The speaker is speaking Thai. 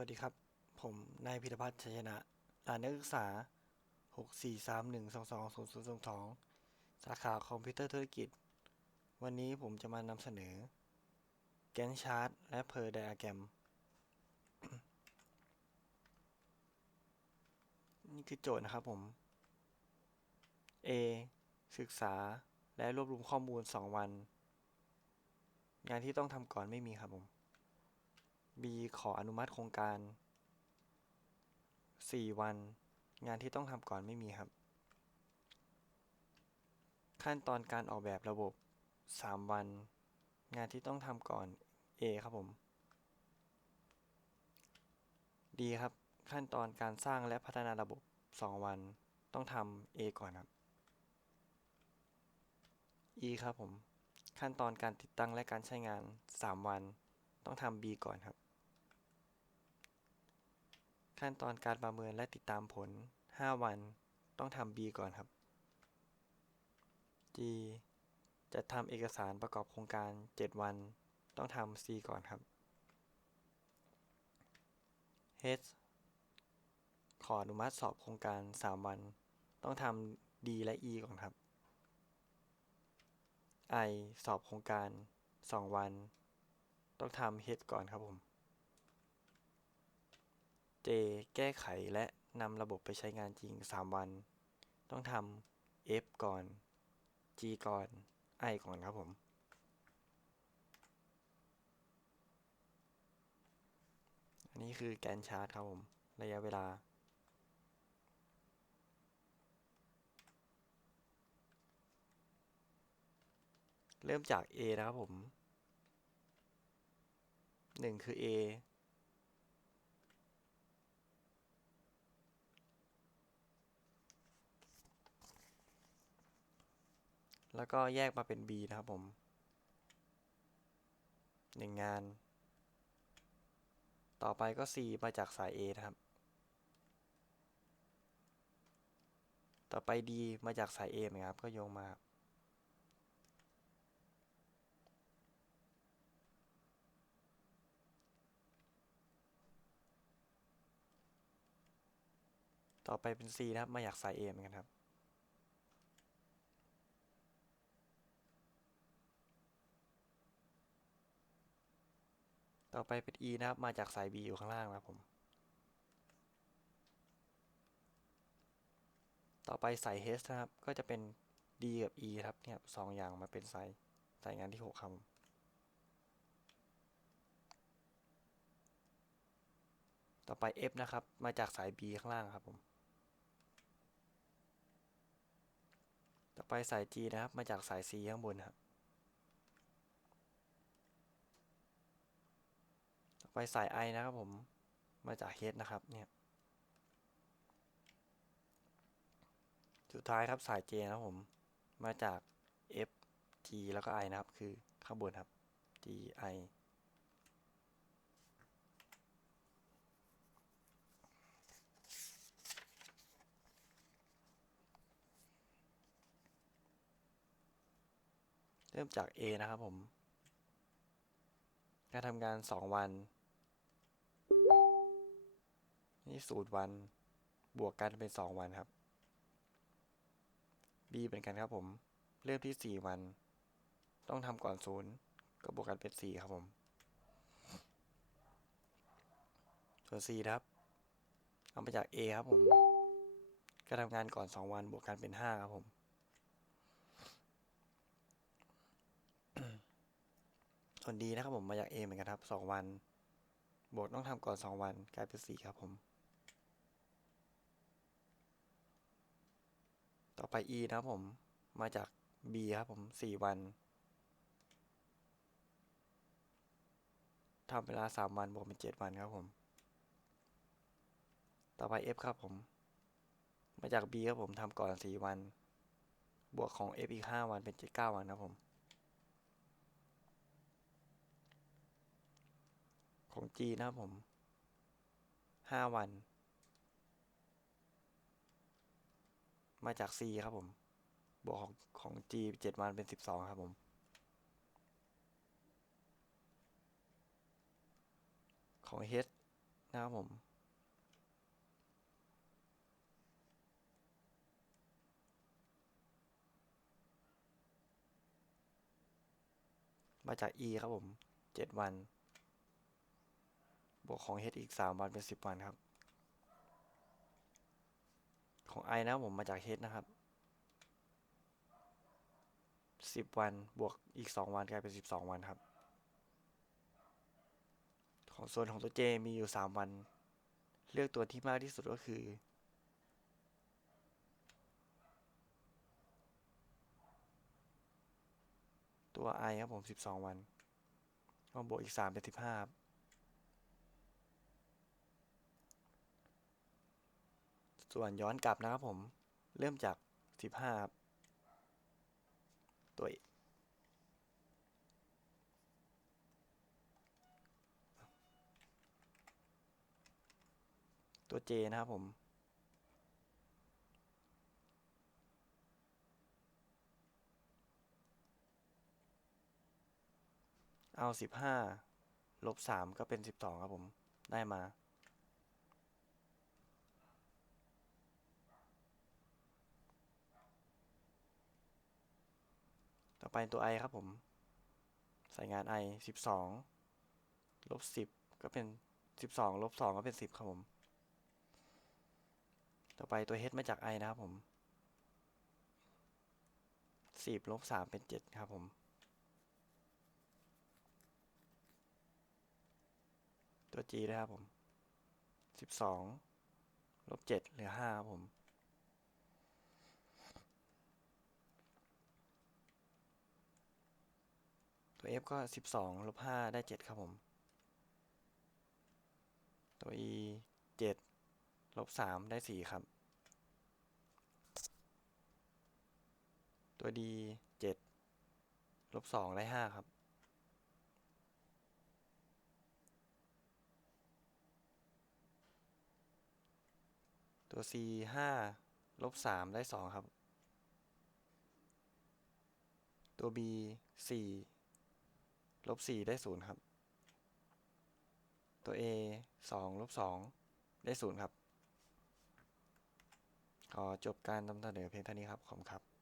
วัสดีครับ ผมนายพิรพัฒน์ชัยชนะรานนักศึกษา 6431220022สาขาคอมพิวเตอร์ธุรกิจ วันนี้ผมจะมานำเสนอ แกนชาร์ตและเพอร์ไดอะแกรม นี่คือโจทย์นะครับผม A ศึกษาและรวบรวมข้อมูล 2 วัน งานที่ต้องทำก่อนไม่มีครับผม B ขออนุมัติโครงการ4วัน งานที่ต้องทำก่อนไม่มีครับ ขั้นตอนการออกแบบระบบ3วัน งานที่ต้องทำก่อน A ครับผม D ครับ ขั้นตอนการสร้างและพัฒนาระบบ2วัน ต้องทำ A ก่อนครับ E ครับผม ขั้นตอนการติดตั้งและการใช้งาน 3 วัน ต้องทำ B ก่อนครับ ขั้นตอนการประเมินและติดตามผล 5 วัน ต้องทำ B ก่อนครับ G จะทำเอกสารประกอบโครงการ 7 วัน ต้องทำ C ก่อนครับ H ขออนุมัติสอบโครงการ 3 วัน ต้องทำ D และ E ก่อนครับ I สอบโครงการ 2 วัน ต้องทำ H ก่อนครับผม J แก้ไขและนำระบบไปใช้งานจริง 3 วัน ต้องทำ F ก่อน G ก่อน I ก่อนครับผม อันนี้คือแกนชาร์ตครับผม ระยะเวลา เริ่มจาก A นะครับผมหนึ่งคือ A แล้วก็แยกมาเป็น B นะครับผมหนึ่งงาน ต่อไปก็ C มาจากสาย A นะครับ ต่อไป D มาจากสาย A เหมือนกันครับก็โยงมาต่อไปเป็น C นะครับ มาจากสาย A เหมือนกันครับ ต่อไปเป็น E นะครับ มาจากสาย B อยู่ข้างล่างนะครับผม ต่อไปสาย H นะครับ ก็จะเป็น D กับ E ครับเนี่ยสองอย่างมาเป็นสายสายงานที่6ครับต่อไป F นะครับ มาจากสาย B ข้างล่างครับผม ต่อไปสาย G นะครับ มาจากสาย C ข้างบนครับ ต่อ ไปสาย I นะครับผมมาจาก H นะครับเนี่ยสุดท้ายครับสาย J นะครับผมมาจาก F G แล้วก็ I นะครับ คือข้างบนครับ G I เริ่มจาก A นะครับผม การทำงาน 2 วัน นี่สูตรวันบวกกันเป็น2วันครับ B เป็นกันครับผม เริ่มที่4วัน ต้องทำก่อน0ก็บวกกันเป็น4ครับผม ส่วน C ครับเอามาจาก A ครับผมการทำงานก่อน2วันบวกกันเป็น5ครับผมส่วน D นะครับผมมาจาก A เหมือนกันครับ 2 วัน บวกต้องทำก่อน 2 วัน กลายเป็น4ครับผม ต่อไป E นะครับผม มาจาก B ครับผม4วันทำเวลา3วันบวกเป็น7วันครับผม ต่อไป F ครับผม มาจาก B ครับผมทำก่อน4วัน บวกของ F อีก5วันเป็น7 9วันครับผม ของ G นะครับผม5วัน มาจาก C ครับผม บวกของของ G 7วันเป็น 12 ครับผม ของ H นะครับผม มาจาก e ครับผมเจ็ดวัน บวกของ h อีกสามวันเป็นสิบวันครับ ของ i นะผมมาจาก h นะครับสิบวันบวกอีกสองวันกลายเป็นสิบสองวันครับ ของส่วนของตัว j มีอยู่สามวัน เลือกตัวที่มากที่สุดก็คือตัว i ครับผมสิบสองวัน ก็บวกอีกสามเป็นสิบห้าครับ ส่วนย้อนกลับนะครับผม เริ่มจากสิบห้าครับ ตัวตัว J นะครับผม เอาสิบห้าลบสามก็เป็นสิบสองครับผม ได้มา ไปตัว i ครับผมใส่งาน i สิบสองลบสิบก็เป็นสิบสองลบสองก็เป็นสิบครับผม ต่อไปตัว h มาจาก i นะครับผมสิบลบสามเป็นเจ็ดครับผมตัว g นะครับผมสิบสองลบเจ็ดเหลือห้าครับผม ตัว f ก็สิบสองลบห้าได้เจ็ดครับผม ตัว e เจ็ดลบสามได้สี่ครับ ตัว d เจ็ดลบสองได้ห้าครับ ตัว c ห้าลบสามได้สองครับ ตัว b สี่ ลบสี่ได้ศูนย์ครับ ตัว a สองลบสองได้ศูนย์ครับ ขอจบการนำเสนอเพียงเท่านี้ครับ ขอบคุณครับ